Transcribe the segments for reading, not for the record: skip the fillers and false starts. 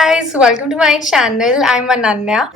guys, welcome to my channel. I'm Ananya.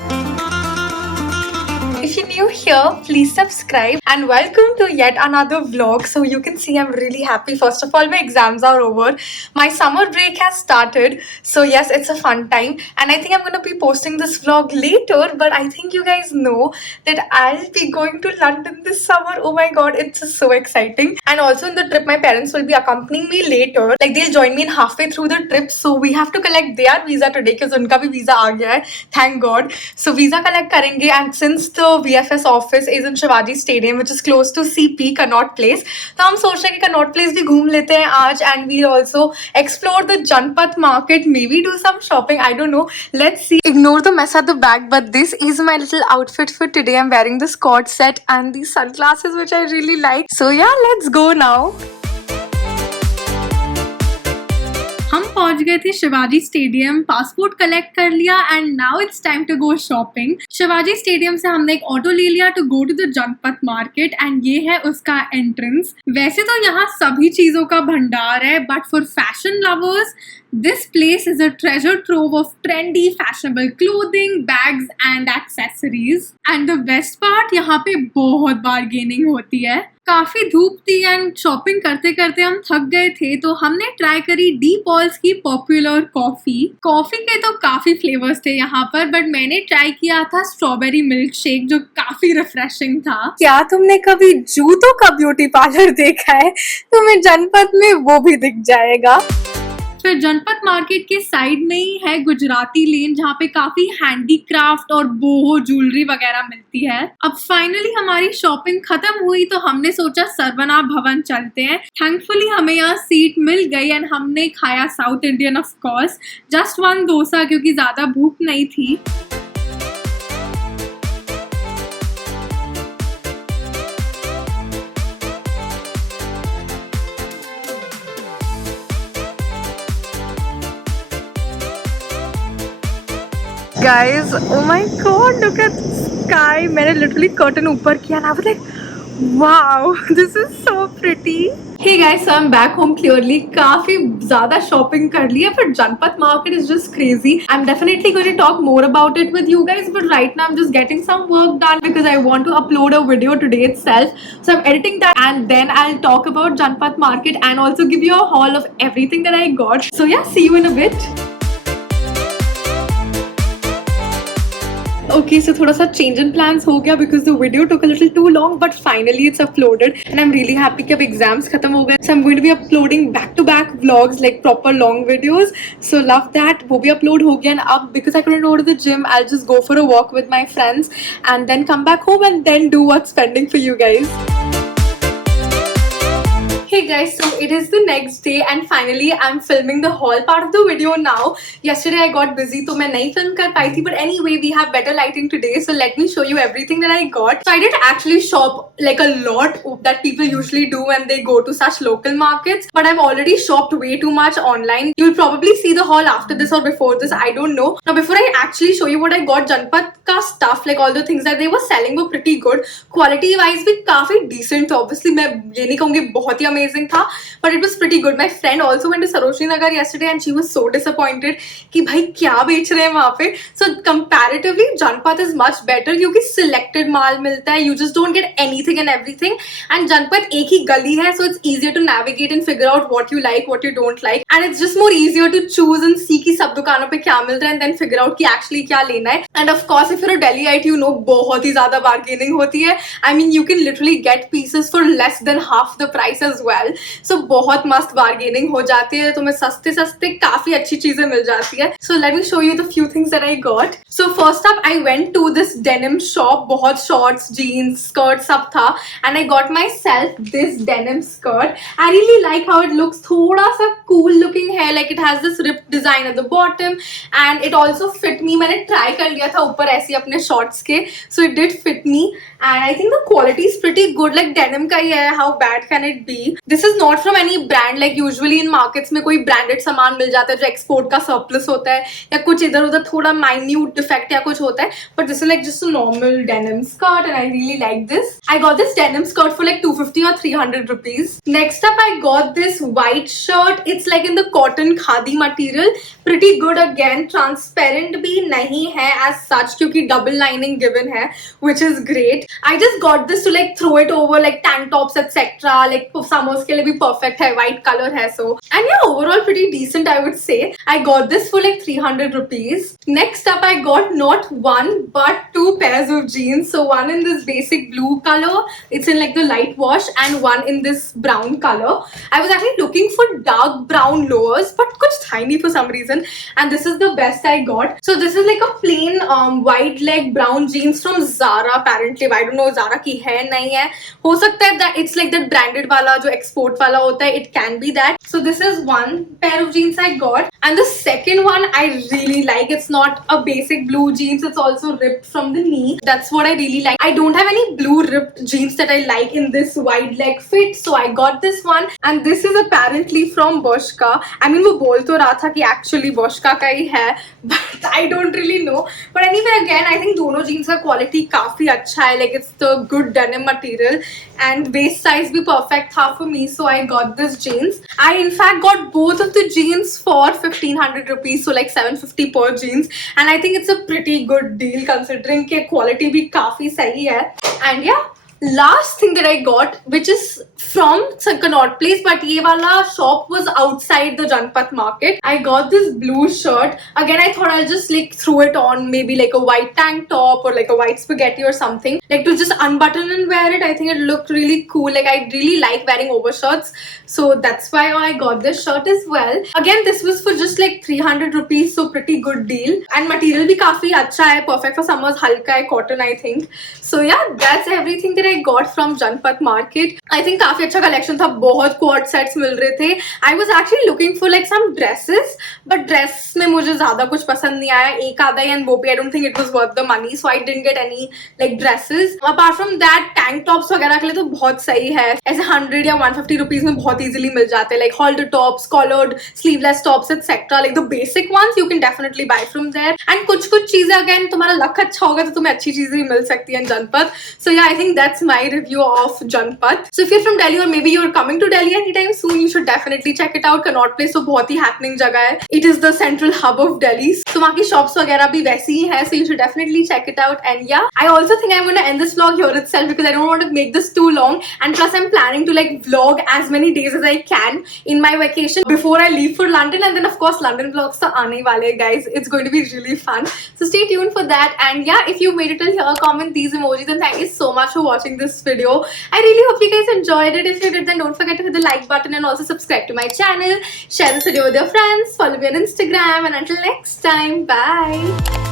If you're new here, please subscribe and welcome to yet another vlog. So you can see I'm really happy. First of all, my exams are over. My summer break has started. So yes, it's a fun time. And I think I'm going to be posting this vlog later. But I think you guys know that I'll be going to London this summer. Oh my god, it's just so exciting. And also in the trip, my parents will be accompanying me later. Like they'll join me in halfway through the trip. So we have to collect their visa today because उनका भी visa आ गया है. Thank God. So visa collect करेंगे. And since the VFS office is in Shivaji Stadium, which is close to CP Connaught Place, तो हम सोच रहे हैं कि Connaught Place भी घूम लेते हैं आज, and we'll also explore the Janpath market, maybe do some shopping. I don't know. Let's see. Ignore the mess at the back, but this is my little outfit for today. I'm wearing this cord set and these sunglasses, which I really like. So yeah, let's go now. हम पहुंच गए थे Shivaji stadium, passport collect कर लिया and now it's time to go shopping. Shivaji stadium से हमने एक auto ले लिया to go to the Janpath market एंड ये है उसका एंट्रेंस. वैसे तो यहाँ सभी चीजों का भंडार है, but for fashion lovers this place is a treasure trove of trendy fashionable clothing, bags and accessories. And the best part, यहाँ पे बहुत बार्गेनिंग होती है. काफी धूप थी एंड शॉपिंग करते करते हम थक गए थे, तो हमने ट्राई करी डी पॉल्स की पॉपुलर कॉफी के तो काफी फ्लेवर्स थे यहाँ पर, बट मैंने ट्राई किया था स्ट्रॉबेरी मिल्क शेक जो काफी रिफ्रेशिंग था. क्या तुमने कभी जूतों का ब्यूटी पार्लर देखा है? तुम्हें जनपथ में वो भी दिख जाएगा. फिर जनपथ मार्केट के साइड में ही है गुजराती लेन, जहाँ पे काफी हैंडीक्राफ्ट और बोहो ज्वेलरी वगैरह मिलती है. अब फाइनली हमारी शॉपिंग खत्म हुई तो हमने सोचा सरवना भवन चलते हैं. थैंकफुली हमें यहाँ सीट मिल गई एंड हमने खाया south Indian of course, just one dosa क्योंकि ज्यादा भूख नहीं थी. Guys, oh my god, look at the sky. मैंने literally curtain ऊपर किया ना, I was like, wow, this is so pretty. Hey guys, so I'm back home clearly. काफी ज़्यादा shopping कर लिया, but Janpath market is just crazy. I'm definitely going to talk more about it with you guys, but right now I'm just getting some work done because I want to upload a video today itself. So I'm editing that and then I'll talk about Janpath market and also give you a haul of everything that I got. So yeah, see you in a bit. Okay, so थोड़ा सा change in plans हो गया because the video took a little too long, but finally it's uploaded and I'm really happy कि अब exams खत्म हो गए. So I'm going to be uploading back-to-back vlogs, like proper long videos. So love that. वो भी upload हो गया, and अब because I couldn't go to the gym, I'll just go for a walk with my friends and then come back home and then do what's pending for you guys. Hey guys, so it is the next day and finally I'm filming the haul part of the video now. Yesterday I got busy तो मैं नहीं film कर पाई थी, but anyway we have better lighting today, so let me show you everything that I got. So I didn't actually shop like a lot that people usually do when they go to such local markets, but I've already shopped way too much online. You'll probably see the haul after this or before this, I don't know. Now before I actually show you what I got, Janpath का stuff, like all the things that they were selling were pretty good. Quality wise भी काफी decent था. Obviously मैं ये नहीं कहूँगी बहुत ही amazing था, but it was pretty good. My friend also went to Sarojini Nagar yesterday and she was so disappointed कि भाई क्या बेच रहे हैं वहाँ पे. So comparatively Janpath is much better क्योंकि selected माल मिलता है. You just don't get anything and everything. And Janpath एक ही गली है, so it's easier to navigate and figure out what you like, what you don't like. And it's just more easier to choose and see कि सब दुकानों पे क्या मिल रहा है and then figure out कि actually क्या लेना है. And of course if you're a Delhiite, you know बहुत ही ज़्यादा bargaining होती है. I mean you can literally get pieces for less than half the price as well. So बहुत मस्त बार्गेनिंग हो जाती है, तुम्हें सस्ते सस्ते काफी अच्छी चीजें मिल जाती है. So let me show you the few things that I got. So first up I went to this denim shop. बहुत shorts, jeans, skirts सब था, and I got myself this denim skirt. I really like how it looks. थोड़ा सा cool looking है, like it has this ripped design at the bottom and it also fit me. मैंने try कर लिया था ऊपर ऐसे अपने shorts के, so it did fit me and I think the quality is pretty good. Like denim का ही है, how bad can it be? This is not from any brand. Like usually in markets में कोई branded सामान मिल जाता है जो export का surplus होता है या कुछ इधर उधर थोड़ा minute defect या कुछ होता है. But this is like just a normal denim skirt, and I really like this. I got this denim skirt for like 250 or 300 rupees. Next up, I got this white shirt. It's like in the cotton khadi material. Pretty good again. Transparent भी नहीं है as such क्योंकि double lining given है, which is great. I just got this to like throw it over like tank tops etc. Like summers के लिए भी perfect है, white color है so. And yeah, overall pretty decent I would say. I got this for like 300 rupees. Next up, I got not one but two pairs of jeans. So one in this basic blue color, it's in like the light wash, and one in this brown color. I was actually looking for dark brown lowers but कुछ था ही नहीं for some reason, and this is the best I got. So this is like a plain wide leg brown jeans from Zara apparently. I don't know Zara की है नहीं है, हो सकता है that it's like that branded वाला जो export वाला होता है, it can be that. So this is one pair of jeans I got, and the second one I really like. It's not a basic blue jeans, it's also ripped from the knee. That's what I really like. I don't have any blue ripped jeans that I like in this wide leg fit, so I got this one, and this is apparently from Bershka. I mean वो बोल तो रहा था कि actually Bershka का ही है, but I don't really know. But anyway, again I think दोनों jeans का quality काफी अच्छा है. Like it's the good denim material, and waist size भी perfect था for me, so I got this jeans. I in fact got both of the jeans for 1500 rupees, so like 750 per jeans, and I think it's a pretty good deal considering कि quality भी काफी सही है. And yeah, last thing that I got, which is from Connaught Place, but ये वाला shop was outside the Janpat market. I got this blue shirt. Again, I thought I'll just like throw it on maybe like a white tank top or like a white spaghetti or something, like to just unbutton and wear it. I think it looked really cool. Like I really like wearing overshirts, so that's why I got this shirt as well. Again, this was for just like 300 rupees, so pretty good deal, and material भी काफी अच्छा है, perfect for summers, हल्का है, cotton I think. So yeah, that's everything that I got from Janpat market. I think काफी अच्छा collection था, बहुत quad sets मिल रहे थे. I was actually looking for like some dresses, but dress में मुझे ज्यादा कुछ पसंद नहीं आया, एक आधा ही, and वो भी I don't think it was worth the money, so I didn't get any like dresses. Apart from that, tank tops वगैरह के लिए तो बहुत सही है, ऐसे 100 या 150 rupees में बहुत easily मिल जाते हैं, like halter tops, collared, sleeveless tops etc. Like the basic ones you can definitely buy from there. And कुछ चीजें again तुम्हारा luck अच्छा होगा तो तुम्हें अच्छी चीजें भी मिल सकती हैं Janpat. So yeah, I think that's my review of Janpat. So if you're from Delhi or maybe you're coming to Delhi anytime soon, you should definitely check it out. Connaught Place तो बहुत ही happening जगह है. It is the central hub of Delhi. So वहाँ की shops वगैरह भी वैसी ही है, so you should definitely check it out. And yeah, I also think I'm going to end this vlog here itself because I don't want to make this too long, and plus I'm planning to like vlog as many days as I can in my vacation before I leave for London, and then of course London vlogs तो आने वाले guys. It's going to be really fun. So stay tuned for that. And yeah, if you made it till here, comment these emojis, and thank you so much for watching this video. I really hope you guys enjoyed it. If you did, then don't forget to hit the like button and also subscribe to my channel. Share this video with your friends. Follow me on Instagram, and until next time, bye.